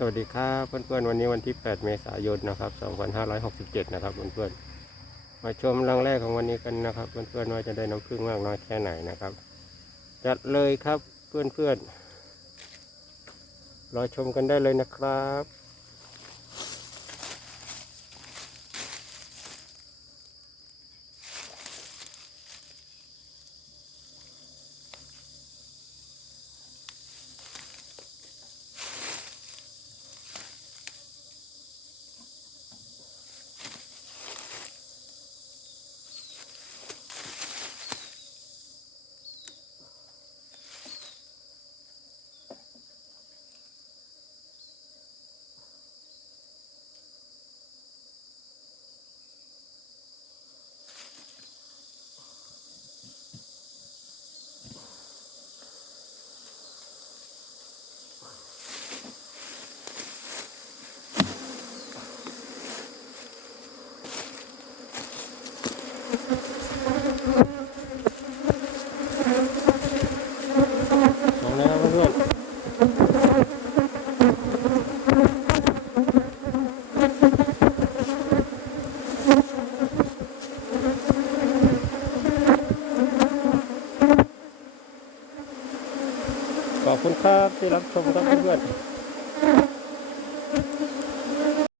สวัสดีครับเพื่อนๆวันนี้วันที่ 8 เมษายนนะครับ 2567 นะครับเพื่อนๆมาชมรังแรกของวันนี้กันนะครับเพื่อนๆว่าจะได้น้ำพึ่งมากน้อยแค่ไหนนะครับ จัดเลยครับเพื่อนๆรอชมกันได้เลยนะครับ ขอบคุณครับที่รับชมครับเพื่อน